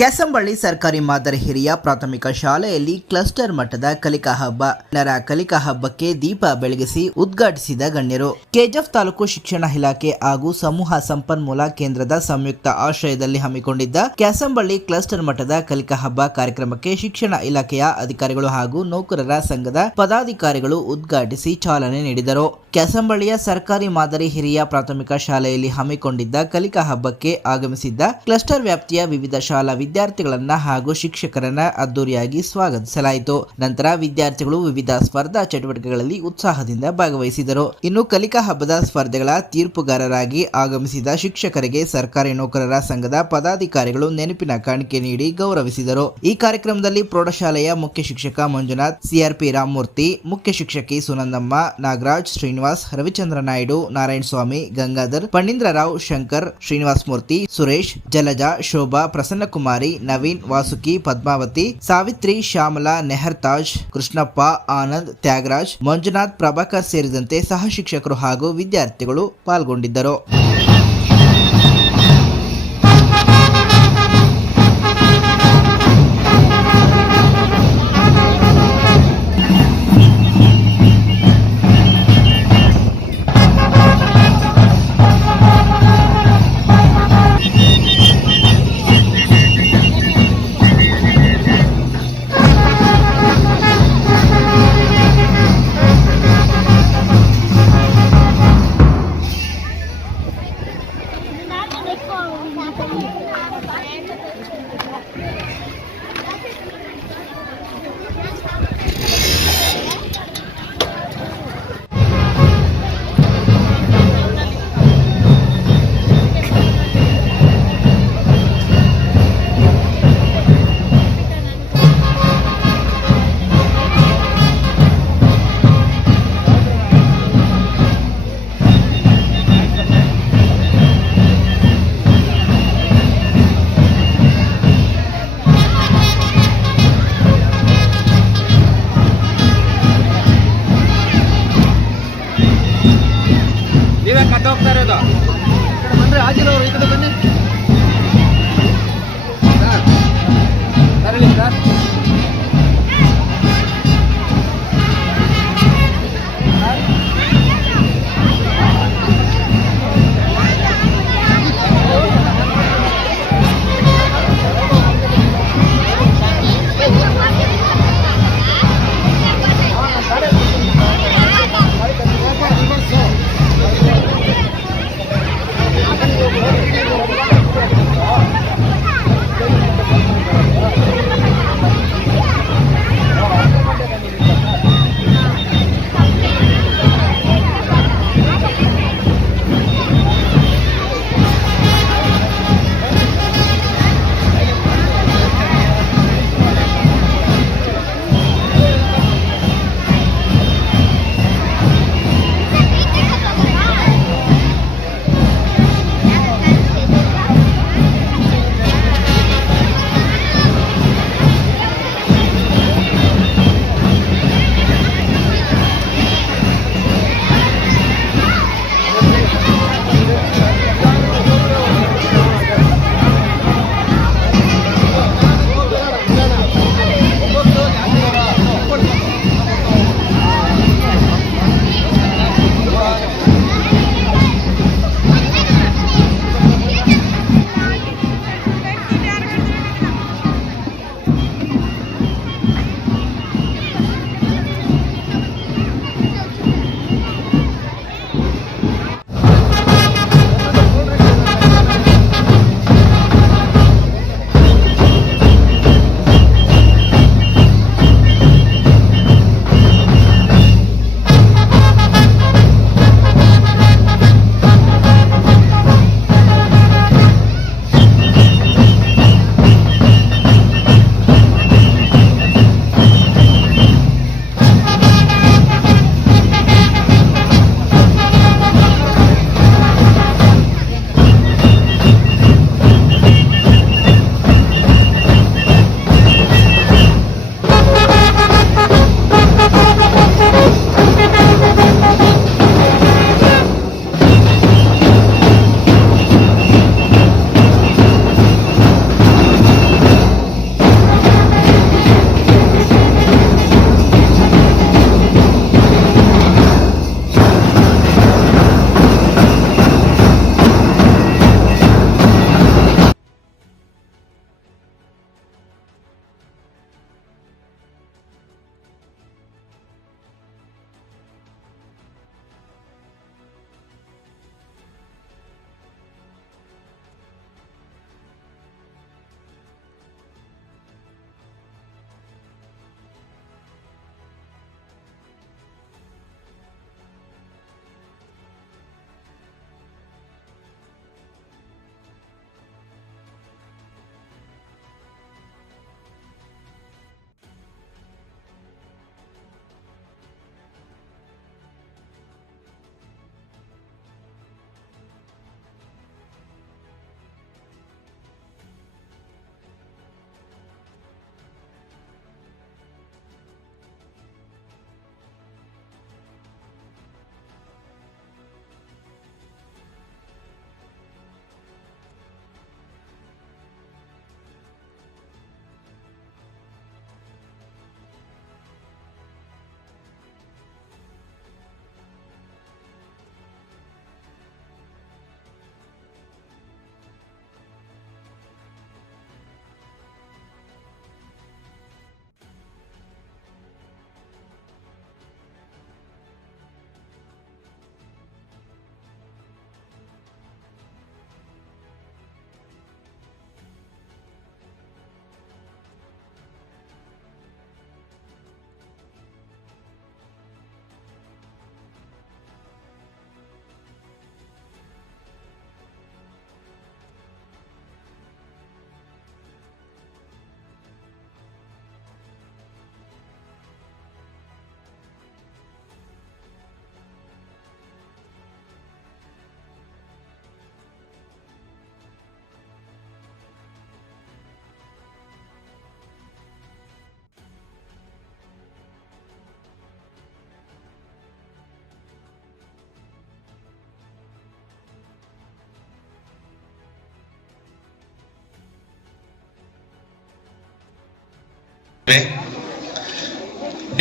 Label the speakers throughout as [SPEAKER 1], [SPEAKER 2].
[SPEAKER 1] ಕ್ಯಾಸಂಬಳ್ಳಿ ಸರ್ಕಾರಿ ಮಾದರಿ ಹಿರಿಯ ಪ್ರಾಥಮಿಕ ಶಾಲೆಯಲ್ಲಿ ಕ್ಲಸ್ಟರ್ ಮಟ್ಟದ ಕಲಿಕಾ ಹಬ್ಬ. ನರ ಕಲಿಕಾ ಹಬ್ಬಕ್ಕೆ ದೀಪ ಬೆಳಗಿಸಿ ಉದ್ಘಾಟಿಸಿದ ಗಣ್ಯರು. ಕೆಜಿಎಫ್ ತಾಲೂಕು ಶಿಕ್ಷಣ ಇಲಾಖೆ ಹಾಗೂ ಸಮೂಹ ಸಂಪನ್ಮೂಲ ಕೇಂದ್ರದ ಸಂಯುಕ್ತ ಆಶ್ರಯದಲ್ಲಿ ಹಮ್ಮಿಕೊಂಡಿದ್ದ ಕ್ಯಾಸಂಬಳ್ಳಿ ಕ್ಲಸ್ಟರ್ ಮಟ್ಟದ ಕಲಿಕಾ ಹಬ್ಬ ಕಾರ್ಯಕ್ರಮಕ್ಕೆ ಶಿಕ್ಷಣ ಇಲಾಖೆಯ ಅಧಿಕಾರಿಗಳು ಹಾಗೂ ನೌಕರರ ಸಂಘದ ಪದಾಧಿಕಾರಿಗಳು ಉದ್ಘಾಟಿಸಿ ಚಾಲನೆ ನೀಡಿದರು. ಕ್ಯಾಸಂಬಳ್ಳಿಯ ಸರ್ಕಾರಿ ಮಾದರಿ ಹಿರಿಯ ಪ್ರಾಥಮಿಕ ಶಾಲೆಯಲ್ಲಿ ಹಮ್ಮಿಕೊಂಡಿದ್ದ ಕಲಿಕಾ ಹಬ್ಬಕ್ಕೆ ಆಗಮಿಸಿದ್ದ ಕ್ಲಸ್ಟರ್ ವ್ಯಾಪ್ತಿಯ ವಿವಿಧ ಶಾಲಾ ವಿದ್ಯಾರ್ಥಿಗಳನ್ನ ಹಾಗೂ ಶಿಕ್ಷಕರನ್ನ ಅದ್ದೂರಿಯಾಗಿ ಸ್ವಾಗತಿಸಲಾಯಿತು. ನಂತರ ವಿದ್ಯಾರ್ಥಿಗಳು ವಿವಿಧ ಸ್ಪರ್ಧಾ ಚಟುವಟಿಕೆಗಳಲ್ಲಿ ಉತ್ಸಾಹದಿಂದ ಭಾಗವಹಿಸಿದರು. ಇನ್ನು ಕಲಿಕಾ ಹಬ್ಬದ ಸ್ಪರ್ಧೆಗಳ ತೀರ್ಪುಗಾರರಾಗಿ ಆಗಮಿಸಿದ ಶಿಕ್ಷಕರಿಗೆ ಸರ್ಕಾರಿ ನೌಕರರ ಸಂಘದ ಪದಾಧಿಕಾರಿಗಳು ನೆನಪಿನ ಕಾಣಿಕೆ ನೀಡಿ ಗೌರವಿಸಿದರು. ಈ ಕಾರ್ಯಕ್ರಮದಲ್ಲಿ ಪ್ರೌಢಶಾಲೆಯ ಮುಖ್ಯ ಶಿಕ್ಷಕ ಮಂಜುನಾಥ್ ಸಿಆರ್ಪಿ ರಾಮಮೂರ್ತಿ, ಮುಖ್ಯ ಶಿಕ್ಷಕಿ ಸುನಂದಮ್ಮ, ನಾಗರಾಜ್, ಶ್ರೀನಿವಾಸ್, ರವಿಚಂದ್ರ ನಾಯ್ಡು ನಾರಾಯಣ ಸ್ವಾಮಿ ಗಂಗಾಧರ್ ಪಣ್ಣೀಂದ್ರರಾವ್ ಶಂಕರ್, ಶ್ರೀನಿವಾಸ್ ಮೂರ್ತಿ, ಸುರೇಶ್, ಜಲಜಾ, ಶೋಭಾ, ಪ್ರಸನ್ನಕುಮಾರಿ ನವೀನ್, ವಾಸುಕಿ, ಪದ್ಮಾವತಿ, ಸಾವಿತ್ರಿ, ಶ್ಯಾಮಲಾ, ನೆಹರ್ತಾಜ್, ಕೃಷ್ಣಪ್ಪ, ಆನಂದ್, ತ್ಯಾಗರಾಜ್, ಮಂಜುನಾಥ್, ಪ್ರಭಾಕರ್ ಸೇರಿದಂತೆ ಸಹ ಶಿಕ್ಷಕರು ಹಾಗೂ ವಿದ್ಯಾರ್ಥಿಗಳು ಪಾಲ್ಗೊಂಡಿದ್ದರು.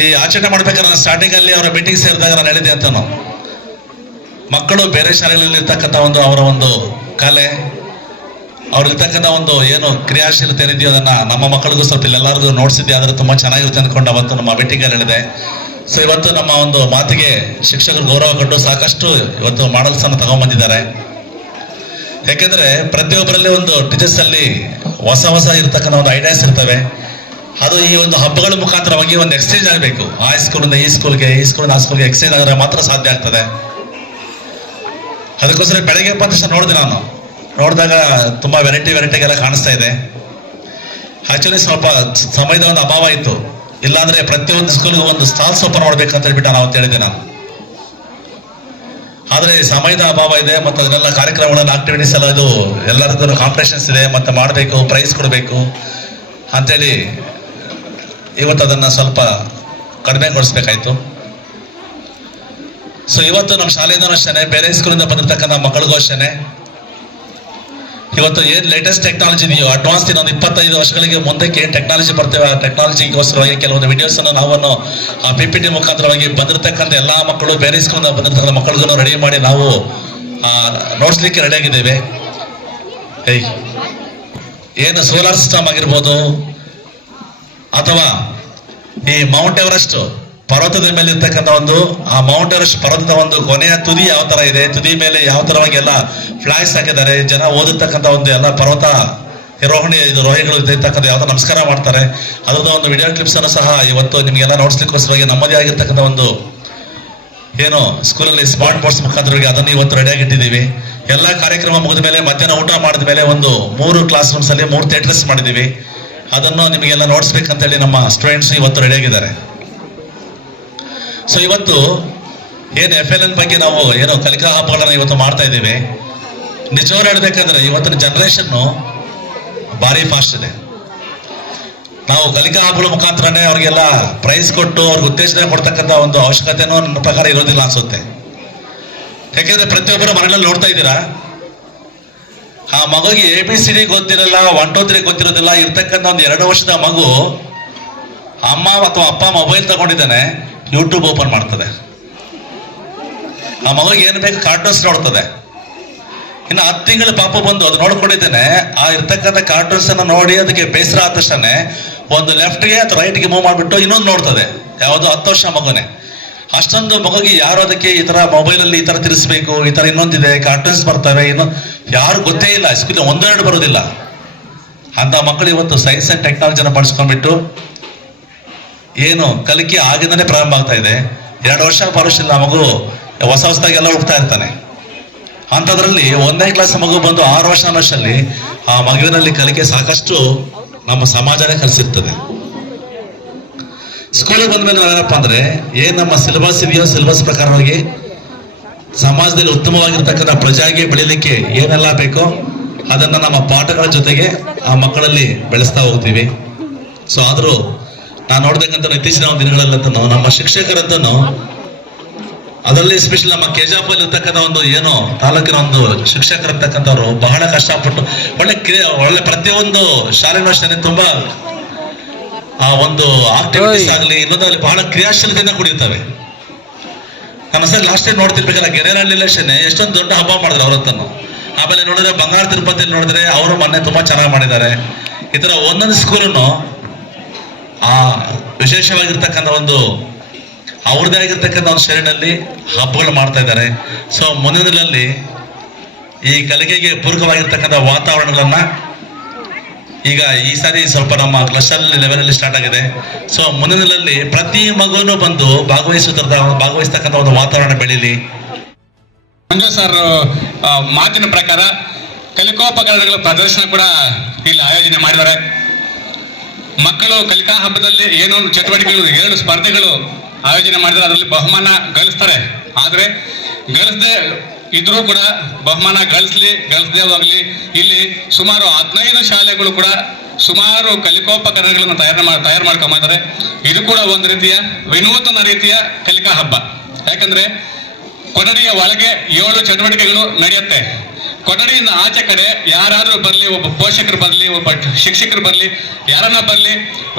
[SPEAKER 2] ಈ
[SPEAKER 3] ಆಚರಣೆ ಮಾಡ್ಬೇಕಾದ್ರೆ ಸ್ಟಾರ್ಟಿಂಗ್ ಅಲ್ಲಿ ಅವರ ಮೀಟಿಂಗ್ ಸೇರಿದಾಗ ನಾನು ಹೇಳಿದೆ ಅಂತ ನಾವು ಮಕ್ಕಳು ಬೇರೆ ಶಾಲೆಗಳಲ್ಲಿ ಇರ್ತಕ್ಕಂಥ ಒಂದು ಅವರ ಒಂದು ಕಲೆ ಅವ್ರಿರ್ತಕ್ಕಂಥ ಒಂದು ಏನು ಕ್ರಿಯಾಶೀಲತೆ ಏನಿದೆಯೋ ಅದನ್ನು ನಮ್ಮ ಮಕ್ಕಳಿಗೂ ಸ್ವಲ್ಪ ಇಲ್ಲೆಲ್ಲರಿಗೂ ನೋಡ್ಸಿದ್ದೆ, ಆದರೆ ತುಂಬಾ ಚೆನ್ನಾಗಿರುತ್ತೆ ಅಂದ್ಕೊಂಡು ಅವತ್ತು ನಮ್ಮ ಮೀಟಿಂಗ್ ಅಲ್ಲಿ ಹೇಳಿದೆ. ಸೊ ಇವತ್ತು ನಮ್ಮ ಒಂದು ಮಾತಿಗೆ ಶಿಕ್ಷಕರು ಗೌರವ ಕೊಟ್ಟು ಸಾಕಷ್ಟು ಇವತ್ತು ಮಾಡಲ್ಸ್ ಅನ್ನು ತಗೊಂಡ್ಬಂದಿದ್ದಾರೆ ಯಾಕೆಂದ್ರೆ ಪ್ರತಿಯೊಬ್ಬರಲ್ಲಿ ಒಂದು ಟೀಚರ್ಸ್ ಅಲ್ಲಿ ಹೊಸ ಹೊಸ ಇರ್ತಕ್ಕಂಥ ಒಂದು ಐಡಿಯಾಸ್ ಇರ್ತವೆ. ಅದು ಈ ಒಂದು ಹಬ್ಬಗಳ ಮುಖಾಂತರವಾಗಿ ಒಂದು ಎಕ್ಸ್ಚೇಂಜ್ ಆಗಬೇಕು. ಆ ಸ್ಕೂಲಿಂದ ಈ ಸ್ಕೂಲ್ಗೆ ಈ ಸ್ಕೂಲಿಂದ ಆ ಸ್ಕೂಲ್ಗೆ ಎಕ್ಸ್ಚೇಂಜ್ ಆದರೆ ಮಾತ್ರ ಸಾಧ್ಯ ಆಗ್ತದೆ. ಅದಕ್ಕೋಸ್ಕರ ಬೆಳಗ್ಗೆ ತಕ್ಷಣ ನೋಡಿದೆ ನಾನು. ನೋಡಿದಾಗ ತುಂಬ ವೆರೈಟಿ ವೆರೈಟಿ ಎಲ್ಲ ಕಾಣಿಸ್ತಾ ಇದೆ. ಆ್ಯಕ್ಚುಲಿ ಸ್ವಲ್ಪ ಸಮಯದ ಒಂದು ಅಭಾವ ಇತ್ತು. ಇಲ್ಲಾಂದ್ರೆ ಪ್ರತಿಯೊಂದು ಸ್ಕೂಲ್ಗೂ ಒಂದು ಸ್ಟಾಲ್ ಓಪನ್ ಅಂತ ಹೇಳ್ಬಿಟ್ಟು ನಾವು ಹೇಳಿದೆ ನಾನು. ಆದರೆ ಸಮಯದ ಅಭಾವ ಇದೆ ಮತ್ತು ಅದನ್ನೆಲ್ಲ ಕಾರ್ಯಕ್ರಮಗಳನ್ನು ಆಕ್ಟಿವಿಟೀಸ್ ಎಲ್ಲ ಇದು ಎಲ್ಲರದ್ದು ಕಾಂಪಿಟೇಷನ್ಸ್ ಇದೆ, ಮತ್ತೆ ಮಾಡಬೇಕು ಪ್ರೈಸ್ ಕೊಡಬೇಕು. ಅಂತೇಳಿ ಇವತ್ತು ಅದನ್ನು ಸ್ವಲ್ಪ ಕಡಿಮೆಗೊಳಿಸ್ಬೇಕಾಯ್ತು ಸೊ ಇವತ್ತು ನಮ್ಮ ಶಾಲೆಯಿಂದ ಅಷ್ಟೇ ಬೇರೆ ಸ್ಕೂಲಿಂದ ಬಂದಿರತಕ್ಕಂಥ ಮಕ್ಕಳಿಗೂ ಅಷ್ಟೇ ಇವತ್ತು ಏನು ಲೇಟೆಸ್ಟ್ ಟೆಕ್ನಾಲಜಿ ಇದೆಯೋ ಅಡ್ವಾನ್ಸ್ ಇನ್ನೊಂದು ಇಪ್ಪತ್ತೈದು ವರ್ಷಗಳಿಗೆ ಮುಂದಕ್ಕೆ ಏನು ಟೆಕ್ನಾಲಜಿ ಬರ್ತೇವೆ, ಆ ಟೆಕ್ನಾಲಜಿಗೋಸ್ಕರವಾಗಿ ಕೆಲವೊಂದು ವಿಡಿಯೋಸನ್ನು ನಾವನ್ನು ನಾವು ಆ ಪಿ ಪಿ ಟಿ ಮುಖಾಂತರವಾಗಿ ಬಂದಿರತಕ್ಕಂಥ ಎಲ್ಲ ಮಕ್ಕಳು, ಬೇರೆ ಸ್ಕೂಲಿಂದ ಬಂದಿರತಕ್ಕಂಥ ಮಕ್ಕಳಿಗೂ ರೆಡಿ ಮಾಡಿ ನಾವು ನೋಡಿಸ್ಲಿಕ್ಕೆ ನೋಡ್ಸ್ಲಿಕ್ಕೆ ರೆಡಿ ಆಗಿದ್ದೇವೆ. ಏಯ್, ಏನು ಸೋಲಾರ್ ಸಿಸ್ಟಮ್ ಆಗಿರ್ಬೋದು ಅಥವಾ ಈ ಮೌಂಟ್ ಎವರೆಸ್ಟ್ ಪರ್ವತದ ಮೇಲೆ ಇರ್ತಕ್ಕಂಥ ಒಂದು, ಆ ಮೌಂಟ್ ಎವರೆಸ್ಟ್ ಪರ್ವತದ ಒಂದು ಕೊನೆಯ ತುದಿ ಯಾವ ತರ ಇದೆ? ತುದಿ ಮೇಲೆ ಯಾವ ತರವಾಗಿ ಎಲ್ಲ ಫ್ಲಾಗ್ಸ್ ಹಾಕಿದ್ದಾರೆ? ಜನ ಓದಿರ್ತಕ್ಕಂಥ ಒಂದು ಎಲ್ಲ ಪರ್ವತ ರೋಹಿಣಿ, ಇದು ರೋಹಿಗಳು ಇರ್ತಕ್ಕಂಥ ಯಾವ್ದೋ ನಮಸ್ಕಾರ ಮಾಡ್ತಾರೆ. ಅದರದ್ದು ಒಂದು ವಿಡಿಯೋ ಕ್ಲಿಪ್ಸ್ ಅನ್ನು ಸಹ ಇವತ್ತು ನಿಮಗೆಲ್ಲ ನೋಡ್ಸ್ಲಿಕ್ಕೋಸ್ಕರವಾಗಿ ನಮ್ಮದೇ ಆಗಿರ್ತಕ್ಕಂಥ ಒಂದು ಏನು ಸ್ಕೂಲಲ್ಲಿ ಸ್ಮಾರ್ಟ್ ಬೋರ್ಡ್ಸ್ ಮುಖಾಂತರವಾಗಿ ಅದನ್ನು ಇವತ್ತು ರೆಡಿಯಾಗಿ ಇಟ್ಟಿದ್ದೀವಿ. ಎಲ್ಲ ಕಾರ್ಯಕ್ರಮ ಮುಗಿದ ಮೇಲೆ ಮಧ್ಯಾಹ್ನ ಊಟ ಮಾಡಿದ ಮೇಲೆ ಒಂದು ಮೂರು ಕ್ಲಾಸ್ ರೂಮ್ಸ್ ಅಲ್ಲಿ ಮೂರು ಥಿಯೇಟರ್ಸ್ ಮಾಡಿದ್ದೀವಿ. ಅದನ್ನು ನಿಮಗೆಲ್ಲ ನೋಡಿಸ್ಬೇಕಂತೇಳಿ ನಮ್ಮ ಸ್ಟೂಡೆಂಟ್ಸ್ ಇವತ್ತು ರೆಡಿಯಾಗಿದ್ದಾರೆ ಸೊ ಇವತ್ತು ಏನು ಎಫ್ ಎಲ್ ಎನ್ ಬಗ್ಗೆ ನಾವು ಏನು ಕಲಿಕಾ ಹಬ್ಬಗಳನ್ನು ಇವತ್ತು ಮಾಡ್ತಾ ಇದ್ದೀವಿ. ನಿಜವಾಗ್ಲೂ ಹೇಳ್ಬೇಕಂದ್ರೆ ಇವತ್ತಿನ ಜನರೇಷನ್ ಭಾರಿ ಫಾಸ್ಟ್ ಇದೆ. ನಾವು ಕಲಿಕಾ ಹಬ್ಬಗಳ ಮುಖಾಂತರನೇ ಅವರಿಗೆಲ್ಲ ಪ್ರೈಸ್ ಕೊಟ್ಟು ಅವ್ರಿಗೆ ಉತ್ತೇಜನ ಕೊಡ್ತಕ್ಕಂಥ ಒಂದು ಅವಶ್ಯಕತೆನೂ ನನ್ನ ಪ್ರಕಾರ ಇರೋದಿಲ್ಲ ಅನ್ಸುತ್ತೆ. ಯಾಕೆಂದರೆ ಪ್ರತಿಯೊಬ್ಬರು ಮನೆಯಲ್ಲಿ ನೋಡ್ತಾ ಇದ್ದೀರಾ? ಆ ಮಗುಗೆ ಎ ಬಿ ಸಿ ಡಿ ಗೊತ್ತಿರಲ್ಲ ಒನ್ ಟೂ ತ್ರೀ ಗೊತ್ತಿರೋದಿಲ್ಲ. ಇರ್ತಕ್ಕಂಥ ಒಂದು ಎರಡು ವರ್ಷದ ಮಗು ಅಮ್ಮ ಅಥವಾ ಅಪ್ಪ ಮೊಬೈಲ್ ತಗೊಂಡಿದ್ದಾನೆ ಯೂಟ್ಯೂಬ್ ಓಪನ್ ಮಾಡ್ತದೆ. ಆ ಮಗುಗೆ ಏನು ಬೇಕು ಕಾರ್ಟೂನ್ಸ್ ನೋಡ್ತದೆ. ಇನ್ನು ಹತ್ತು ತಿಂಗಳ ಪಾಪ ಬಂದು ಅದು ನೋಡ್ಕೊಂಡಿದ್ದೇನೆ, ಆ ಇರ್ತಕ್ಕಂಥ ಕಾರ್ಟೂನ್ಸ್ ಅನ್ನು ನೋಡಿ ಅದಕ್ಕೆ ಬೇಸರ ಆದ ತಕ್ಷಣ ಒಂದು ಲೆಫ್ಟ್ಗೆ ಅಥವಾ ರೈಟ್ಗೆ ಮೂವ್ ಮಾಡಿಬಿಟ್ಟು ಇನ್ನೊಂದು ನೋಡ್ತದೆ. ಯಾವುದು ಹತ್ತು ವರ್ಷ ಮಗುನೆ. ಅಷ್ಟೊಂದು ಮಗುಗೆ ಯಾರು ಅದಕ್ಕೆ ಈ ತರ ಮೊಬೈಲ್ ಅಲ್ಲಿ ಈ ತರ ತಿರ್ಸ್ಬೇಕು, ಈ ತರ ಇನ್ನೊಂದಿದೆ ಕಾರ್ಟೂನ್ಸ್ ಬರ್ತವೆ, ಇನ್ನು ಯಾರು ಗೊತ್ತೇ ಇಲ್ಲ ಸ್ಕೂಲ್ ಒಂದೆರಡು ಬರೋದಿಲ್ಲ. ಅಂತ ಮಕ್ಕಳು ಇವತ್ತು ಸೈನ್ಸ್ ಅಂಡ್ ಟೆಕ್ನಾಲಜಿನ ಬಳಸ್ಕೊಂಡ್ಬಿಟ್ಟು ಏನು ಕಲಿಕೆ ಆಗಿಂದನೇ ಪ್ರಾರಂಭ ಆಗ್ತಾ ಇದೆ. ಎರಡು ವರ್ಷ ಆ ಮಗು ಹೊಸ ಹೊಸದಾಗೆಲ್ಲ ಹುಡ್ತಾ ಇರ್ತಾನೆ. ಅಂಥದ್ರಲ್ಲಿ ಒಂದನೇ ಕ್ಲಾಸ್ ಮಗು ಬಂದು ಆರು ವರ್ಷ ವರ್ಷದಲ್ಲಿ ಆ ಮಗುವಿನಲ್ಲಿ ಕಲಿಕೆ ಸಾಕಷ್ಟು ನಮ್ಮ ಸಮಾಜನೇ ಕಲಿಸಿರ್ತದೆ. ಸ್ಕೂಲಿಗೆ ಬಂದ್ಮೇಲೆ ಏನಪ್ಪ ಅಂದ್ರೆ, ಏನ್ ನಮ್ಮ ಸಿಲೆಬಸ್ ಇದೆಯೋ ಸಿಲೆಬಸ್ ಪ್ರಕಾರವಾಗಿ ಸಮಾಜದಲ್ಲಿ ಉತ್ತಮವಾಗಿರ್ತಕ್ಕಂಥ ಪ್ರಜಾಗಿ ಬೆಳೀಲಿಕ್ಕೆ ಏನೆಲ್ಲ ಬೇಕೋ ಅದನ್ನ ನಮ್ಮ ಪಾಠಗಳ ಜೊತೆಗೆ ಆ ಮಕ್ಕಳಲ್ಲಿ ಬೆಳೆಸ್ತಾ ಹೋಗ್ತೀವಿ. ಸೊ ಆದರೂ ನಾನು ನೋಡ್ಬೇಕಂತ ಇತ್ತೀಚಿನ ಒಂದು ದಿನಗಳಲ್ಲಂತೂ ನಮ್ಮ ಶಿಕ್ಷಕರಂತೂ ಅದರಲ್ಲಿ ಎಸ್ಪೆಷಲಿ ನಮ್ಮ ಕೆಜಾಪಲ್ಲಿ ಇರ್ತಕ್ಕಂಥ ಒಂದು ಏನು ತಾಲೂಕಿನ ಒಂದು ಶಿಕ್ಷಕರಿರ್ತಕ್ಕಂಥವ್ರು ಬಹಳ ಕಷ್ಟಪಟ್ಟು, ಒಳ್ಳೆ ಒಳ್ಳೆ ಪ್ರತಿಯೊಂದು ಶಾಲೆಗಳ ಅಷ್ಟೇ ತುಂಬಾ ಆ ಒಂದು ಆಕ್ಟಿವಿಟೀಸ್ ಆಗಲಿ ಇನ್ನೊಂದಲ್ಲಿ ಬಹಳ ಕ್ರಿಯಾಶೀಲತೆಯಿಂದ ಕೂಡಿರ್ತವೆ. ನಮ್ಮ ಸರ್ ಲಾಸ್ಟ್ ಟೈಮ್ ನೋಡ್ತಿರ್ಬೇಕಲ್ಲ ಗೆರೆನಹಳ್ಳಿ ಇಲೆಕ್ಷನ್ ಎಷ್ಟೊಂದು ದೊಡ್ಡ ಹಬ್ಬ ಮಾಡಿದ್ರು ಅವರತ್ತನ್ನು. ಆಮೇಲೆ ನೋಡಿದ್ರೆ ಬಂಗಾರ ತಿರುಪತಿಯಲ್ಲಿ ನೋಡಿದ್ರೆ ಅವರು ಮೊನ್ನೆ ತುಂಬಾ ಚೆನ್ನಾಗಿ ಮಾಡಿದ್ದಾರೆ. ಈ ತರ ಒಂದೊಂದು ಸ್ಕೂಲನ್ನು ಆ ವಿಶೇಷವಾಗಿರ್ತಕ್ಕಂಥ ಒಂದು ಅವ್ರದ್ದೇ ಆಗಿರ್ತಕ್ಕಂಥ ಒಂದು ಶೈಲಿನಲ್ಲಿ ಹಬ್ಬಗಳು ಮಾಡ್ತಾ ಇದ್ದಾರೆ. ಸೊ ಮುಂದಿನಲ್ಲಿ ಈ ಕಲಿಕೆಗೆ ಪೂರಕವಾಗಿರ್ತಕ್ಕಂಥ ವಾತಾವರಣಗಳನ್ನ ಈಗ ಈ ಸಾರಿ ಸ್ವಲ್ಪ ನಮ್ಮ ಕ್ಲಸ್ಟರ್ ಲೆವೆಲ್ ಅಲ್ಲಿ ಸ್ಟಾರ್ಟ್ ಆಗಿದೆ. ಸೊ ಮುಂದಿನಲ್ಲಿ ಪ್ರತಿ ಮಗುನು ಬಂದು ಭಾಗವಹಿಸುತ್ತ ಭಾಗವಹಿಸ್ತಕ್ಕಂಥ ಒಂದು ವಾತಾವರಣ ಬೆಳೀಲಿ.
[SPEAKER 4] ಸರ್ ಮಾತಿನ ಪ್ರಕಾರ ಕಲಿಕೋಪಕರಣಗಳ ಪ್ರದರ್ಶನ ಕೂಡ ಇಲ್ಲಿ ಆಯೋಜನೆ ಮಾಡಿದ್ದಾರೆ. ಮಕ್ಕಳು ಕಲಿಕಾ ಹಬ್ಬದಲ್ಲಿ ಏನೋ ಚಟುವಟಿಕೆಗಳು, ಎರಡು ಸ್ಪರ್ಧೆಗಳು ಆಯೋಜನೆ ಮಾಡಿದರೆ ಅದರಲ್ಲಿ ಬಹುಮಾನ ಗಳಿಸ್ತಾರೆ. ಆದರೆ ಗಳಿಸದೆ ಇದ್ರೂ ಕೂಡ ಬಹುಮಾನ ಗಳಿಸ್ಲಿ ಹೋಗ್ಲಿ. ಇಲ್ಲಿ ಸುಮಾರು ಹದಿನೈದು ಶಾಲೆಗಳು ಕೂಡ ಸುಮಾರು ಕಲಿಕೋಪಕರಣಗಳನ್ನು ತಯಾರು ಮಾಡಿ ತಯಾರು ಮಾಡ್ಕೊಂಬಂದರೆ ಇದು ಕೂಡ ಒಂದು ರೀತಿಯ ವಿನೂತನ ರೀತಿಯ ಕಲಿಕಾ ಹಬ್ಬ. ಯಾಕಂದ್ರೆ ಕೊಠಡಿಯ ಒಳಗೆ ಏಳು ಚಟುವಟಿಕೆಗಳು ನಡೆಯುತ್ತೆ. ಕೊಠಡಿಯಿಂದ ಆಚೆ ಕಡೆ ಯಾರಾದ್ರೂ ಬರ್ಲಿ, ಒಬ್ಬ ಪೋಷಕರು ಬರ್ಲಿ, ಒಬ್ಬ ಶಿಕ್ಷಕರು ಬರ್ಲಿ, ಯಾರನ್ನ ಬರ್ಲಿ,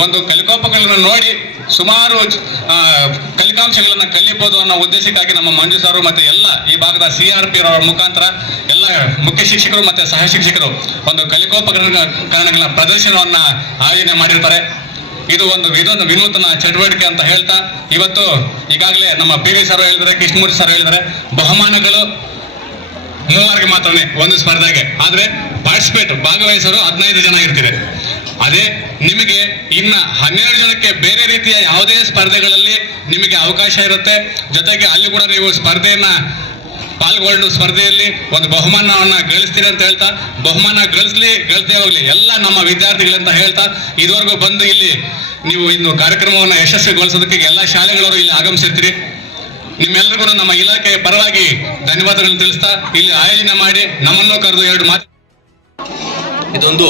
[SPEAKER 4] ಒಂದು ಕಲಿಕೋಪಗಳನ್ನ ನೋಡಿ ಸುಮಾರು ಕಲಿಕಾಂಶಗಳನ್ನು ಕಲಿಬಹುದು ಅನ್ನೋ ಉದ್ದೇಶಕ್ಕಾಗಿ ನಮ್ಮ ಮಂಜು ಸಾರು ಮತ್ತೆ ಎಲ್ಲ ಈ ಭಾಗದ ಸಿ ಆರ್ ಪಿ ಮುಖಾಂತರ ಎಲ್ಲ ಮುಖ್ಯ ಶಿಕ್ಷಕರು ಮತ್ತೆ ಸಹ ಶಿಕ್ಷಕರು ಒಂದು ಕಲಿಕೋಪಕರಣಗಳ ಪ್ರದರ್ಶನವನ್ನ ಆಯೋಜನೆ ಮಾಡಿರ್ತಾರೆ. ಇದು ಒಂದು, ಇದೊಂದು ವಿನೂತನ ಚಟುವಟಿಕೆ ಅಂತ ಹೇಳ್ತಾ, ಇವತ್ತು ಈಗಾಗಲೇ ನಮ್ಮ ಪಿ ವಿ ಸರ್ ಹೇಳಿದರೆ ಕೃಷ್ಣಮೂರ್ತಿ ಸರ್ ಹೇಳಿದರೆ ಬಹುಮಾನಗಳು ಮೂವರಿಗೆ ಮಾತ್ರನೇ ಒಂದು ಸ್ಪರ್ಧೆಗೆ. ಆದ್ರೆ ಪಾರ್ಟಿಸಿಪೇಟ್ ಭಾಗವಹಿಸೋರು ಹದಿನೈದು ಜನ ಇರ್ತೀರಿ. ಅದೇ ನಿಮಗೆ ಇನ್ನ ಹನ್ನೆರಡು ಜನಕ್ಕೆ ಬೇರೆ ರೀತಿಯ ಯಾವುದೇ ಸ್ಪರ್ಧೆಗಳಲ್ಲಿ ನಿಮಗೆ ಅವಕಾಶ ಇರುತ್ತೆ. ಜೊತೆಗೆ ಅಲ್ಲಿ ಕೂಡ ನೀವು ಸ್ಪರ್ಧೆಯನ್ನ ಪಾಲ್ಗೊಂಡು ಸ್ಪರ್ಧೆಯಲ್ಲಿ ಒಂದು ಬಹುಮಾನವನ್ನ ಗಳಿಸ್ತೀರಿ ಅಂತ ಹೇಳ್ತಾ, ಬಹುಮಾನ ಗಳಿಸ್ಲಿ, ಗಳಿಸದೇ ಹೋಗ್ಲಿ, ಎಲ್ಲ ನಮ್ಮ ವಿದ್ಯಾರ್ಥಿಗಳಂತ ಹೇಳ್ತಾ, ಇದುವರೆಗೂ ಬಂದು ಇಲ್ಲಿ ನೀವು ಇನ್ನು ಕಾರ್ಯಕ್ರಮವನ್ನು ಯಶಸ್ವಿಗೊಳಿಸೋದಕ್ಕೆ ಎಲ್ಲ ಶಾಲೆಗಳವರು ಇಲ್ಲಿ ಆಗಮಿಸಿರ್ತೀರಿ. ನಿಮ್ಮೆಲ್ಲರಿಗೂ ನಮ್ಮ ಇಲಾಖೆಯ ಪರವಾಗಿ ಧನ್ಯವಾದಗಳನ್ನು ತಿಳಿಸ್ತಾ ಇಲ್ಲಿ ಆಯೋಜನೆ ಮಾಡಿ ನಮ್ಮನ್ನು ಕರೆದು ಎರಡು ಮಾತು
[SPEAKER 5] ಇದೊಂದು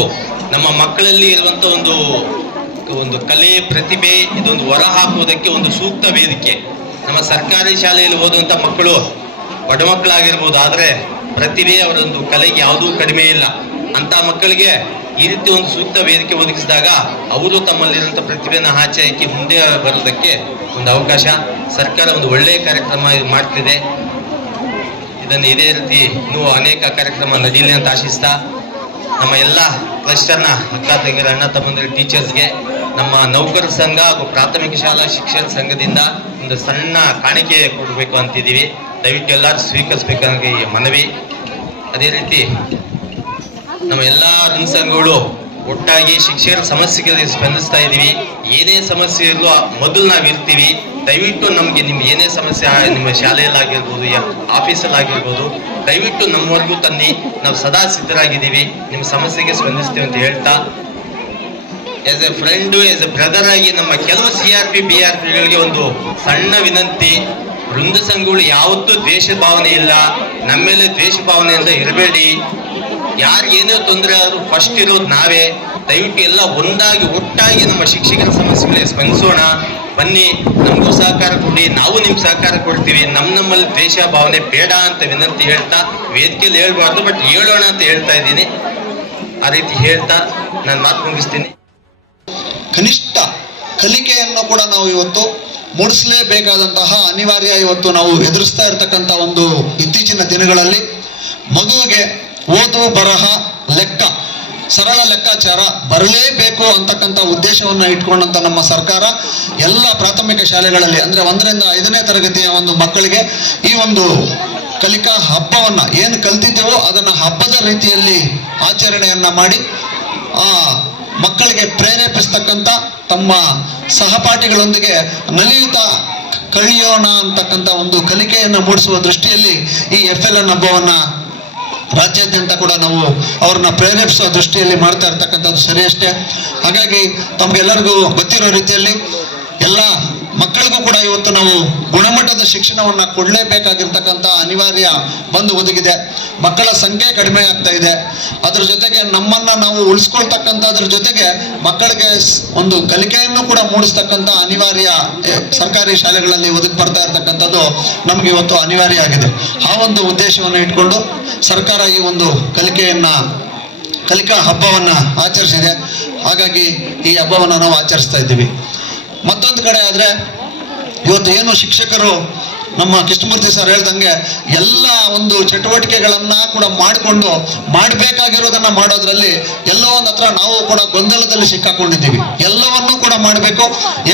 [SPEAKER 5] ನಮ್ಮ ಮಕ್ಕಳಲ್ಲಿ ಇರುವಂತ ಒಂದು ಒಂದು ಕಲೆ ಪ್ರತಿಭೆ, ಇದೊಂದು ಹೊರ ಹಾಕುವುದಕ್ಕೆ ಒಂದು ಸೂಕ್ತ ವೇದಿಕೆ. ನಮ್ಮ ಸರ್ಕಾರಿ ಶಾಲೆಯಲ್ಲಿ ಓದುವಂತ ಮಕ್ಕಳು, ಬಡ ಮಕ್ಕಳಾಗಿರ್ಬೋದು, ಆದರೆ ಪ್ರತಿಭೆ ಅವರೊಂದು ಕಲೆಗೆ ಯಾವುದೂ ಕಡಿಮೆ ಇಲ್ಲ. ಅಂತ ಮಕ್ಕಳಿಗೆ ಈ ರೀತಿ ಒಂದು ಸೂಕ್ತ ವೇದಿಕೆ ಒದಗಿಸಿದಾಗ ಅವರು ತಮ್ಮಲ್ಲಿರುವಂಥ ಪ್ರತಿಭೆಯನ್ನು ಆಚೆ ಹಾಕಿ ಮುಂದೆ ಬರೋದಕ್ಕೆ ಒಂದು ಅವಕಾಶ. ಸರ್ಕಾರ ಒಂದು ಒಳ್ಳೆಯ ಕಾರ್ಯಕ್ರಮ ಮಾಡ್ತಿದೆ. ಇದನ್ನು ಇದೇ ರೀತಿ ಇನ್ನೂ ಅನೇಕ ಕಾರ್ಯಕ್ರಮ ನಡೀಲಿ ಅಂತ ಆಶಿಸ್ತಾ ನಮ್ಮ ಎಲ್ಲ ಕ್ಲಸ್ಟರ್ನ ಅಕ್ಕ ತಂಗಿರ ಅಣ್ಣ ತಮ್ಮಂದಿರ, ಟೀಚರ್ಸ್ಗೆ ನಮ್ಮ ನೌಕರ ಸಂಘ ಹಾಗೂ ಪ್ರಾಥಮಿಕ ಶಾಲಾ ಶಿಕ್ಷಣ ಸಂಘದಿಂದ ಒಂದು ಸಣ್ಣ ಕಾಣಿಕೆ ಕೊಡಬೇಕು ಅಂತಿದ್ದೀವಿ. ದಯವಿಟ್ಟು ಎಲ್ಲರೂ ಸ್ವೀಕರಿಸಬೇಕಾಗಿ ಮನವಿ. ಅದೇ ರೀತಿ ನಮ್ಮ ಎಲ್ಲ ಅನ್ಸರ್ಗಳು ಒಟ್ಟಾಗಿ ಶಿಕ್ಷಕರ ಸಮಸ್ಯೆಗಳಿಗೆ ಸ್ಪಂದಿಸ್ತಾ ಇದ್ದೀವಿ. ಏನೇ ಸಮಸ್ಯೆ ಇರಲೋ ಮೊದಲು ನಾವು ಇರ್ತೀವಿ ದಯವಿಟ್ಟು ನಮಗೆ ನಿಮ್ಗೆ ಏನೇ ಸಮಸ್ಯೆ ನಿಮ್ಮ ಶಾಲೆಯಲ್ಲಾಗಿರ್ಬೋದು ಆಫೀಸಲ್ಲಾಗಿರ್ಬೋದು, ದಯವಿಟ್ಟು ನಮ್ಮವರೆಗೂ ತನ್ನಿ. ನಾವು ಸದಾ ಸಿದ್ಧರಾಗಿದ್ದೀವಿ. ನಿಮ್ಮ ಸಮಸ್ಯೆಗೆ ಸ್ಪಂದಿಸ್ತೀವಿ ಅಂತ ಹೇಳ್ತಾ. As a friend as a brother ಆಗಿ ನಮ್ಮ ಕೆಲವು C R P B R ಪಿಗಳಿಗೆ ಒಂದು ಸಣ್ಣ ವಿನಂತಿ. ವೃಂದ ಸಂಘಗಳು ಯಾವತ್ತೂ ದ್ವೇಷ ಭಾವನೆ ಇಲ್ಲ. ನಮ್ಮೇಲೆ ದ್ವೇಷ ಭಾವನೆ ಅಂತ ಇರಬೇಡಿ. ಯಾರಿಗೆ ಏನೇ ತೊಂದರೆ ಆದ್ರೂ ಫಸ್ಟ್ ಇರೋದು ನಾವೇ. ದಯವಿಟ್ಟು ಎಲ್ಲ ಒಂದಾಗಿ ಒಟ್ಟಾಗಿ ನಮ್ಮ ಶಿಕ್ಷಕರ ಸಮಸ್ಯೆಗಳಿಗೆ ಸ್ಪಂದಿಸೋಣ ಬನ್ನಿ, ನಮಗೂ ಸಹಕಾರ ಕೊಡಿ, ನಾವು ನಿಮ್ಗೆ ಸಹಕಾರ ಕೊಡ್ತೀವಿ. ನಮ್ಮ ನಮ್ಮಲ್ಲಿ ದ್ವೇಷ, ಭಾವನೆ ಬೇಡ ಅಂತ ವಿನಂತಿ ಹೇಳ್ತಾ, ವೇದಿಕೆಯಲ್ಲಿ ಹೇಳ್ಬಾರ್ದು ಬಟ್ ಹೇಳೋಣ ಅಂತ ಹೇಳ್ತಾ ಇದ್ದೀನಿ. ಆ ರೀತಿ ಹೇಳ್ತಾ ನಾನು ಮಾತು ಮುಗಿಸ್ತೀನಿ.
[SPEAKER 2] ಕನಿಷ್ಠ ಕಲಿಕೆಯನ್ನು ಕೂಡ ನಾವು ಇವತ್ತು ಮೂಡಿಸಲೇಬೇಕಾದಂತಹ ಅನಿವಾರ್ಯ ಇವತ್ತು ನಾವು ಎದುರಿಸ್ತಾ ಇರತಕ್ಕಂಥ ಒಂದು ಇತ್ತೀಚಿನ ದಿನಗಳಲ್ಲಿ ಮಗುವಿಗೆ ಓದು ಬರಹ ಲೆಕ್ಕ, ಸರಳ ಲೆಕ್ಕಾಚಾರ ಬರಲೇಬೇಕು ಅಂತಕ್ಕಂಥ ಉದ್ದೇಶವನ್ನು ಇಟ್ಕೊಂಡಂತ ನಮ್ಮ ಸರ್ಕಾರ ಎಲ್ಲ ಪ್ರಾಥಮಿಕ ಶಾಲೆಗಳಲ್ಲಿ, ಅಂದ್ರೆ ಒಂದರಿಂದ ಐದನೇ ತರಗತಿಯ ಒಂದು ಮಕ್ಕಳಿಗೆ ಈ ಒಂದು ಕಲಿಕಾ ಹಬ್ಬವನ್ನ ಏನು ಕಲ್ತಿದ್ದೇವೋ ಅದನ್ನ ಹಬ್ಬದ ರೀತಿಯಲ್ಲಿ ಆಚರಣೆಯನ್ನ ಮಾಡಿ, ಆ ಮಕ್ಕಳಿಗೆ ಪ್ರೇರೇಪಿಸ್ತಕ್ಕಂಥ ತಮ್ಮ ಸಹಪಾಠಿಗಳೊಂದಿಗೆ ನಲಿಯುತ್ತಾ ಕಳಿಯೋಣ ಅಂತಕ್ಕಂಥ ಒಂದು ಕಲಿಕೆಯನ್ನು ಮೂಡಿಸುವ ದೃಷ್ಟಿಯಲ್ಲಿ ಈ ಎಫ್ ಎಲ್ ಎನ್ ಹಬ್ಬವನ್ನ ರಾಜ್ಯಾದ್ಯಂತ ಕೂಡ ನಾವು ಅವ್ರನ್ನ ಪ್ರೇರೇಪಿಸುವ ದೃಷ್ಟಿಯಲ್ಲಿ ಮಾಡ್ತಾ ಇರ್ತಕ್ಕಂಥದ್ದು ಸರಿಯಷ್ಟೇ ಹಾಗಾಗಿ ತಮಗೆಲ್ಲರಿಗೂ ಗೊತ್ತಿರೋ ರೀತಿಯಲ್ಲಿ ಎಲ್ಲ ಮಕ್ಕಳಿಗೂ ಕೂಡ ಇವತ್ತು ನಾವು ಗುಣಮಟ್ಟದ ಶಿಕ್ಷಣವನ್ನ ಕೊಡಲೇಬೇಕಾಗಿರ್ತಕ್ಕಂಥ ಅನಿವಾರ್ಯ ಬಂದು ಒದಗಿದೆ. ಮಕ್ಕಳ ಸಂಖ್ಯೆ ಕಡಿಮೆ ಆಗ್ತಾ ಇದೆ. ಅದ್ರ ಜೊತೆಗೆ ನಮ್ಮನ್ನ ನಾವು ಉಳಿಸ್ಕೊಳ್ತಕ್ಕಂಥದ್ರ ಜೊತೆಗೆ ಮಕ್ಕಳಿಗೆ ಒಂದು ಕಲಿಕೆಯನ್ನು ಕೂಡ ಮೂಡಿಸ್ತಕ್ಕಂಥ ಅನಿವಾರ್ಯ ಸರ್ಕಾರಿ ಶಾಲೆಗಳಲ್ಲಿ ಒದಗಿ ಬರ್ತಾ ಇರ್ತಕ್ಕಂಥದ್ದು ನಮ್ಗೆ ಇವತ್ತು ಅನಿವಾರ್ಯ ಆಗಿದೆ. ಆ ಒಂದು ಉದ್ದೇಶವನ್ನು ಇಟ್ಕೊಂಡು ಸರ್ಕಾರ ಈ ಒಂದು ಕಲಿಕೆಯನ್ನ, ಕಲಿಕಾ ಹಬ್ಬವನ್ನ ಆಚರಿಸಿದೆ. ಹಾಗಾಗಿ ಈ ಹಬ್ಬವನ್ನು ನಾವು ಆಚರಿಸ್ತಾ ಇದ್ದೀವಿ. ಮತ್ತೊಂದು ಕಡೆ ಆದ್ರೆ ಇವತ್ತು ಏನು ಶಿಕ್ಷಕರು ನಮ್ಮ ಕೃಷ್ಣಮೂರ್ತಿ ಸರ್ ಹೇಳ್ದಂಗೆ ಎಲ್ಲ ಒಂದು ಚಟುವಟಿಕೆಗಳನ್ನ ಕೂಡ ಮಾಡಿಕೊಂಡು ಮಾಡಬೇಕಾಗಿರೋದನ್ನ ಮಾಡೋದ್ರಲ್ಲಿ ಎಲ್ಲೋ ಒಂದ್ ಹತ್ರ ನಾವು ಕೂಡ ಗೊಂದಲದಲ್ಲಿ ಸಿಕ್ಕಾಕೊಂಡಿದ್ದೀವಿ. ಎಲ್ಲವನ್ನೂ ಕೂಡ ಮಾಡಬೇಕು,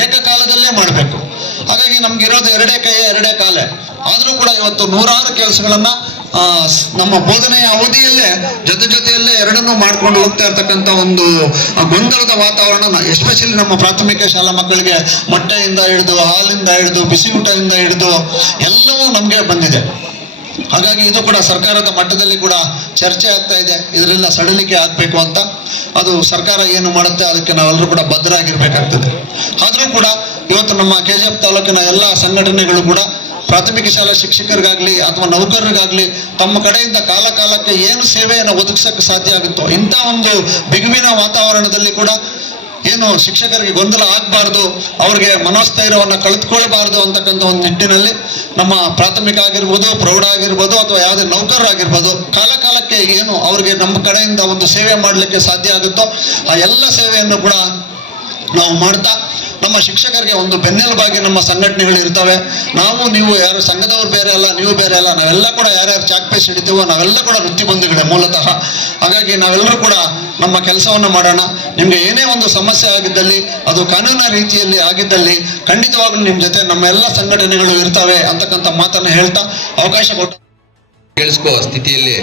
[SPEAKER 2] ಏಕಕಾಲದಲ್ಲೇ ಮಾಡಬೇಕು. ಹಾಗಾಗಿ ನಮ್ಗೆ ಇರೋದು ಎರಡೇ ಕೈ, ಎರಡೇ ಕಾಲೆ. ಆದ್ರೂ ಕೂಡ ಇವತ್ತು ನೂರಾರು ಕೆಲಸಗಳನ್ನ ನಮ್ಮ ಬೋಧನೆಯ ಅವಧಿಯಲ್ಲೇ, ಜೊತೆ ಜೊತೆಯಲ್ಲೇ ಎರಡನ್ನೂ ಮಾಡ್ಕೊಂಡು ಹೋಗ್ತಾ ಇರ್ತಕ್ಕಂಥ ಒಂದು ಗೊಂದಲದ ವಾತಾವರಣ ಎಸ್ಪೆಷಲಿ ನಮ್ಮ ಪ್ರಾಥಮಿಕ ಶಾಲಾ ಮಕ್ಕಳಿಗೆ ಮೊಟ್ಟೆಯಿಂದ ಹಿಡಿದು, ಹಾಲಿಂದ ಹಿಡಿದು ಬಿಸಿ ಊಟದಿಂದ ಹಿಡಿದು, ಎಲ್ಲವೂ ನಮಗೆ ಬಂದಿದೆ. ಹಾಗಾಗಿ ಇದು ಕೂಡ ಸರ್ಕಾರದ ಮಟ್ಟದಲ್ಲಿ ಕೂಡ ಚರ್ಚೆ ಆಗ್ತಾ ಇದೆ. ಇದರಿಂದ ಸಡಲಿಕೆ ಆಗ್ಬೇಕು ಅಂತ. ಅದು ಸರ್ಕಾರ ಏನು ಮಾಡುತ್ತೆ ಅದಕ್ಕೆ ನಾವೆಲ್ಲರೂ ಕೂಡ ಬದ್ಧರಾಗಿರ್ಬೇಕಾಗ್ತದೆ ಆದರೂ ಕೂಡ ಇವತ್ತು ನಮ್ಮ ಕೆ ಜಿ ಎಫ್ ತಾಲೂಕಿನ ಎಲ್ಲ ಸಂಘಟನೆಗಳು ಕೂಡ ಪ್ರಾಥಮಿಕ ಶಾಲಾ ಶಿಕ್ಷಕರಿಗಾಗ್ಲಿ ಅಥವಾ ನೌಕರರಿಗಾಗ್ಲಿ ತಮ್ಮ ಕಡೆಯಿಂದ ಕಾಲ ಕಾಲಕ್ಕೆ ಏನು ಸೇವೆಯನ್ನು ಒದಗಿಸಕ್ಕೆ ಸಾಧ್ಯ ಆಗುತ್ತೋ ಇಂಥ ಒಂದು ಬಿಗುವಿನ ವಾತಾವರಣದಲ್ಲಿ ಕೂಡ ಏನು ಶಿಕ್ಷಕರಿಗೆ ಗೊಂದಲ ಆಗಬಾರ್ದು, ಅವ್ರಿಗೆ ಮನೋಸ್ಥೈರ್ಯವನ್ನು ಕಳೆದುಕೊಳ್ಬಾರ್ದು ಅಂತಕ್ಕಂಥ ಒಂದು ನಿಟ್ಟಿನಲ್ಲಿ ನಮ್ಮ ಪ್ರಾಥಮಿಕ ಆಗಿರ್ಬೋದು, ಪ್ರೌಢ ಆಗಿರ್ಬೋದು ಅಥವಾ ಯಾವುದೇ ನೌಕರರಾಗಿರ್ಬೋದು ಕಾಲ ಕಾಲಕ್ಕೆ ಏನು ಅವ್ರಿಗೆ ನಮ್ಮ ಕಡೆಯಿಂದ ಒಂದು ಸೇವೆ ಮಾಡಲಿಕ್ಕೆ ಸಾಧ್ಯ ಆಗುತ್ತೋ, ಆ ಎಲ್ಲ ಸೇವೆಯನ್ನು ಕೂಡ ನಾವು ಮಾಡ್ತಾ, ನಮ್ಮ ಶಿಕ್ಷಕರಿಗೆ ಒಂದು ಬೆನ್ನೆಲುಬಾಗಿ ನಮ್ಮ ಸಂಘಟನೆಗಳು ಇರ್ತವೆ. ನಾವು, ನೀವು ಯಾರು ಸಂಘದವ್ರು ಬೇರೆ ಅಲ್ಲ, ನೀವು ಬೇರೆ ಅಲ್ಲ, ನಾವೆಲ್ಲ ಕೂಡ ಯಾರ್ಯಾರು ಚಾಕ್ ಪೇಸ್ ಹಿಡಿತೀವೋ, ನಾವೆಲ್ಲ ಕೂಡ ವೃತ್ತಿಬಂಧುಗಳೇ ಮೂಲತಃ. ಹಾಗಾಗಿ ನಾವೆಲ್ಲರೂ ಕೂಡ ನಮ್ಮ ಕೆಲಸವನ್ನು ಮಾಡೋಣ. ನಿಮ್ಗೆ ಏನೇ ಒಂದು ಸಮಸ್ಯೆ ಆಗಿದ್ದಲ್ಲಿ, ಅದು ಕಾನೂನಿನ ರೀತಿಯಲ್ಲಿ ಆಗಿದ್ದಲ್ಲಿ, ಖಂಡಿತವಾಗ್ಲೂ ನಿಮ್ಮ ಜೊತೆ ನಮ್ಮ ಎಲ್ಲ ಸಂಘಟನೆಗಳು ಇರ್ತವೆ ಅಂತಕ್ಕಂಥ ಮಾತನ್ನು ಹೇಳ್ತಾ ಅವಕಾಶ ಕೊಟ್ಟು
[SPEAKER 6] ಕೇಳಿಸ್ಕೋ ಸ್ಥಿತಿಯಲ್ಲಿ.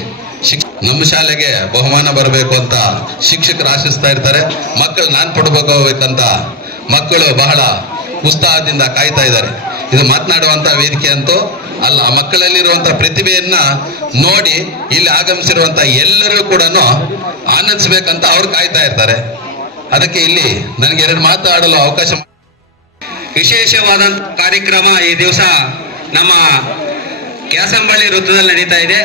[SPEAKER 6] ನಮ್ಮ ಶಾಲೆಗೆ ಬಹುಮಾನ ಬರಬೇಕು ಅಂತ ಶಿಕ್ಷಕರು ಆಶಿಸ್ತಾ ಇರ್ತಾರೆ. ಮಕ್ಕಳು ನಾನ್ ಪಡ್ಬೇಕಂತ ಮಕ್ಕಳು ಬಹಳ ಉತ್ಸಾಹದಿಂದ ಕಾಯ್ತಾ ಇದ್ದಾರೆ. ಇದು ಮಾತನಾಡುವಂತ ವೇದಿಕೆ ಅಂತೂ ಅಲ್ಲ ಮಕ್ಕಳಲ್ಲಿರುವಂಥ ಪ್ರತಿಭೆಯನ್ನ ನೋಡಿ ಇಲ್ಲಿ ಆಗಮಿಸಿರುವಂತ ಎಲ್ಲರೂ ಕೂಡ ಆನಂದಿಸ್ಬೇಕಂತ ಅವ್ರು ಕಾಯ್ತಾ ಇರ್ತಾರೆ. ಅದಕ್ಕೆ ಇಲ್ಲಿ ನನಗೆ ಎರಡು ಮಾತಾಡಲು ಅವಕಾಶ
[SPEAKER 7] ವಿಶೇಷವಾದ ಕಾರ್ಯಕ್ರಮ ಈ ದಿವಸ ನಮ್ಮ ಕ್ಯಾಸಂಬಳ್ಳಿ ವೃತ್ತದಲ್ಲಿ ನಡೀತಾ ಇದೆ.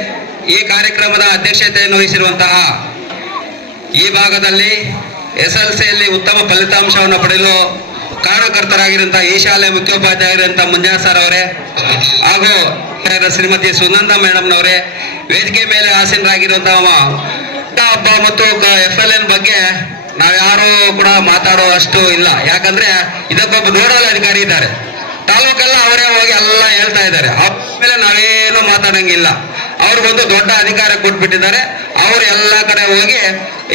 [SPEAKER 7] ಈ ಕಾರ್ಯಕ್ರಮದ ಅಧ್ಯಕ್ಷತೆಯನ್ನು ವಹಿಸಿರುವಂತಹ ಈ ಭಾಗದಲ್ಲಿ ಎಸ್ ಎಲ್ ಸಿಯಲ್ಲಿ ಉತ್ತಮ ಫಲಿತಾಂಶವನ್ನು ಪಡೆಯಲು ಕಾರಣಕರ್ತರಾಗಿರುವಂತಹ ಈ ಶಾಲೆ ಮುಖ್ಯೋಪಾಧ್ಯಾಯರಂತ ಮುಂಜಾ ಸರ್ ಅವರೇ ಹಾಗೂ ಶ್ರೀಮತಿ ಸುನಂದ ಮೇಡಮ್ನವರೇ ವೇದಿಕೆ ಮೇಲೆ ಆಸೀನರಾಗಿರುವಂತಹ ಹಬ್ಬ ಮತ್ತು ಎಫ್ ಎಲ್ ಎನ್ ಬಗ್ಗೆ ನಾವ್ಯಾರು ಕೂಡ ಮಾತಾಡೋ ಅಷ್ಟು ಇಲ್ಲ. ಯಾಕಂದ್ರೆ ಇದಕ್ಕೊಬ್ಬ ನೋಡಲ್ ಅಧಿಕಾರಿ ಇದ್ದಾರೆ. ತಾಲೂಕೆಲ್ಲ ಅವರೇ ಹೋಗಿ ಎಲ್ಲ ಹೇಳ್ತಾ ಇದ್ದಾರೆ. ಆಮೇಲೆ ನಾವೇನು ಮಾತಾಡಂಗಿಲ್ಲ. ಅವ್ರಿಗೊಂದು ದೊಡ್ಡ ಅಧಿಕಾರ ಕೊಟ್ಬಿಟ್ಟಿದ್ದಾರೆ. ಅವ್ರು ಎಲ್ಲ ಕಡೆ ಹೋಗಿ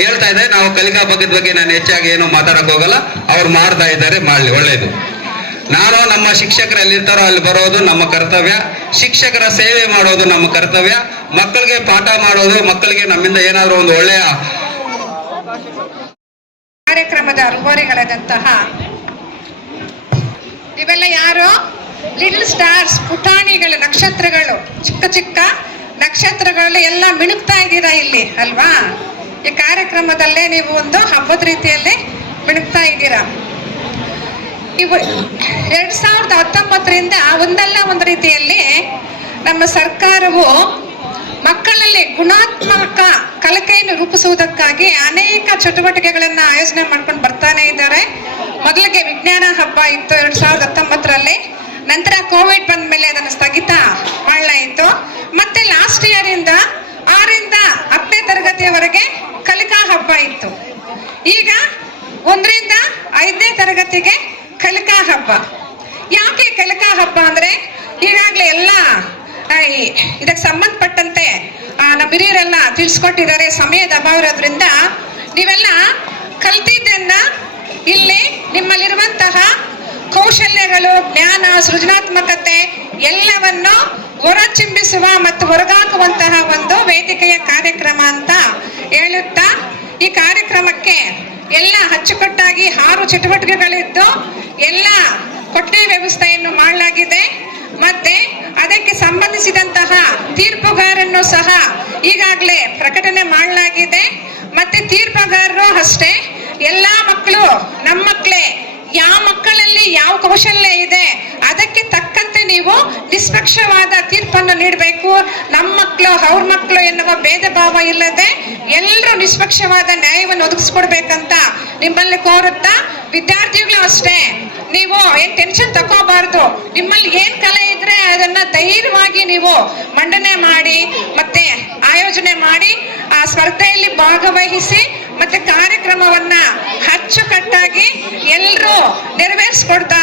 [SPEAKER 7] ಹೇಳ್ತಾ ಇದ್ದಾರೆ. ನಾವು ಕಲಿಕಾ ಬಗ್ಗದ ಬಗ್ಗೆ ನಾನು ಹೆಚ್ಚಾಗಿ ಏನು ಮಾತಾಡಕ್ ಹೋಗಲ್ಲ. ಅವ್ರು ಮಾಡ್ತಾ ಇದ್ದಾರೆ. ಮಾಡ್ಲಿ, ಒಳ್ಳೇದು. ನಾನು ನಮ್ಮ ಶಿಕ್ಷಕರು ಎಲ್ಲಿರ್ತಾರೋ ಅಲ್ಲಿ ಬರೋದು ನಮ್ಮ ಕರ್ತವ್ಯ. ಶಿಕ್ಷಕರ ಸೇವೆ ಮಾಡೋದು ನಮ್ಮ ಕರ್ತವ್ಯ. ಮಕ್ಕಳಿಗೆ ಪಾಠ ಮಾಡೋದು ಮಕ್ಕಳಿಗೆ ನಮ್ಮಿಂದ ಏನಾದರೂ ಒಂದು ಒಳ್ಳೆಯ
[SPEAKER 8] ಕಾರ್ಯಕ್ರಮದ ರೂವಾರಿಗಳಾದಂತಹ ಇವೆಲ್ಲ ಯಾರು? ಲಿಟಲ್ ಸ್ಟಾರ್ಸ್ ಪುಟಾಣಿಗಳು, ನಕ್ಷತ್ರಗಳು. ಚಿಕ್ಕ ಚಿಕ್ಕ ನಕ್ಷತ್ರಗಳು ಎಲ್ಲ ಮಿಣುಕ್ತಾ ಇದ್ದೀರಾ ಇಲ್ಲಿ? ಅಲ್ವಾ? ಈ ಕಾರ್ಯಕ್ರಮದಲ್ಲೇ ನೀವು ಒಂದು ಹಬ್ಬದ ರೀತಿಯಲ್ಲಿ ಮಿಣುಕ್ತಾ ಇದ್ದೀರಾ. ನೀವು ಎರಡ್ ಸಾವಿರದ ಹತ್ತೊಂಬತ್ತರಿಂದ ಒಂದಲ್ಲ ಒಂದು ರೀತಿಯಲ್ಲಿ ನಮ್ಮ ಸರ್ಕಾರವು ಮಕ್ಕಳಲ್ಲಿ ಗುಣಾತ್ಮಕ ಕಲಿಕೆಯನ್ನು ರೂಪಿಸುವುದಕ್ಕಾಗಿ ಅನೇಕ ಚಟುವಟಿಕೆಗಳನ್ನ ಆಯೋಜನೆ ಮಾಡ್ಕೊಂಡು ಬರ್ತಾನೆ ಇದ್ದಾರೆ. ಮೊದಲಿಗೆ ವಿಜ್ಞಾನ ಹಬ್ಬ ಇತ್ತು ಎರಡ್ ಸಾವಿರದ ಹತ್ತೊಂಬತ್ತರಲ್ಲಿ. ನಂತರ ಕೋವಿಡ್ ಬಂದ ಮೇಲೆ ಅದನ್ನು ಸ್ಥಗಿತ ಮಾಡಲಾಯಿತು. ಮತ್ತೆ ಲಾಸ್ಟ್ ಇಯರ್ ಇಂದ ಆರಿಂದ ಹತ್ತನೇ ತರಗತಿಯವರೆಗೆ ಕಲಿಕಾ ಹಬ್ಬ ಇತ್ತು. ಈಗ ಒಂದರಿಂದ ಐದನೇ ತರಗತಿಗೆ ಕಲಿಕಾ ಹಬ್ಬ. ಯಾಕೆ ಕಲಿಕಾ ಹಬ್ಬ ಅಂದ್ರೆ ಈಗಾಗಲೇ ಎಲ್ಲ ಇದಕ್ಕೆ ಸಂಬಂಧಪಟ್ಟಂತೆ ನಮ್ಮ ಹಿರಿಯರೆಲ್ಲ ತಿಳಿಸ್ಕೊಟ್ಟಿದ್ದಾರೆ ಸಮಯದ ಅಭಾವ ಇರೋದ್ರಿಂದ ನೀವೆಲ್ಲ ಕಲ್ತಿದ್ದನ್ನ ಇಲ್ಲಿ ನಿಮ್ಮಲ್ಲಿರುವಂತಹ ಕೌಶಲ್ಯಗಳು, ಜ್ಞಾನ, ಸೃಜನಾತ್ಮಕತೆ ಎಲ್ಲವನ್ನು ಹೊರಚಿಂಬಿಸುವ ಮತ್ತು ಹೊರಗಾಕುವಂತಹ ಒಂದು ವೇದಿಕೆಯ ಕಾರ್ಯಕ್ರಮ ಅಂತ ಹೇಳುತ್ತಾ, ಈ ಕಾರ್ಯಕ್ರಮಕ್ಕೆ ಎಲ್ಲ ಅಚ್ಚುಕಟ್ಟಾಗಿ ಆರು ಚಟುವಟಿಕೆಗಳಿದ್ದು ಎಲ್ಲ ಕೊಟ್ಟಿ ವ್ಯವಸ್ಥೆಯನ್ನು ಮಾಡಲಾಗಿದೆ. ಮತ್ತೆ ಅದಕ್ಕೆ ಸಂಬಂಧಿಸಿದಂತಹ ತೀರ್ಪುಗಾರನ್ನು ಸಹ ಈಗಾಗಲೇ ಪ್ರಕಟಣೆ ಮಾಡಲಾಗಿದೆ. ಮತ್ತೆ ತೀರ್ಪುಗಾರರು ಅಷ್ಟೇ ಎಲ್ಲಾ ಮಕ್ಕಳು ನಮ್ಮ ಮಕ್ಕಳೇ ಯಾವ ಮಕ್ಕಳಲ್ಲಿ ಯಾವ ಕೌಶಲ್ಯ ಇದೆ, ಅದಕ್ಕೆ ತಕ್ಕಂತೆ ನೀವು ನಿಷ್ಪಕ್ಷವಾದ ತೀರ್ಪನ್ನು ನೀಡಬೇಕು. ನಮ್ಮ ಮಕ್ಕಳು ಅವ್ರ ಮಕ್ಕಳು ಎನ್ನುವ ಭೇದ ಭಾವ ಇಲ್ಲದೆ ಎಲ್ಲರೂ ನಿಷ್ಪಕ್ಷವಾದ ನ್ಯಾಯವನ್ನು ಒದಗಿಸ್ಕೊಡ್ಬೇಕಂತ ನಿಮ್ಮಲ್ಲಿ ಕೋರುತ್ತಾ, ವಿದ್ಯಾರ್ಥಿಗಳು ಅಷ್ಟೇ, ನೀವು ಏನ್ ಟೆನ್ಷನ್ ತಗೋಬಾರ್ದು ನಿಮ್ಮಲ್ಲಿ ಏನ್ ಕಲೆ ಇದ್ರೆ ಅದನ್ನ ಧೈರ್ಯವಾಗಿ ನೀವು ಮಂಡನೆ ಮಾಡಿ, ಮತ್ತೆ ಆಯೋಜನೆ ಮಾಡಿ, ಆ ಸ್ಪರ್ಧೆಯಲ್ಲಿ ಭಾಗವಹಿಸಿ ಮತ್ತೆ ಕಾರ್ಯಕ್ರಮವನ್ನ ಅಚ್ಚುಕಟ್ಟಾಗಿ ಎಲ್ಲರೂ ನೆರವೇರಿಸ್ಕೊಡ್ತಾ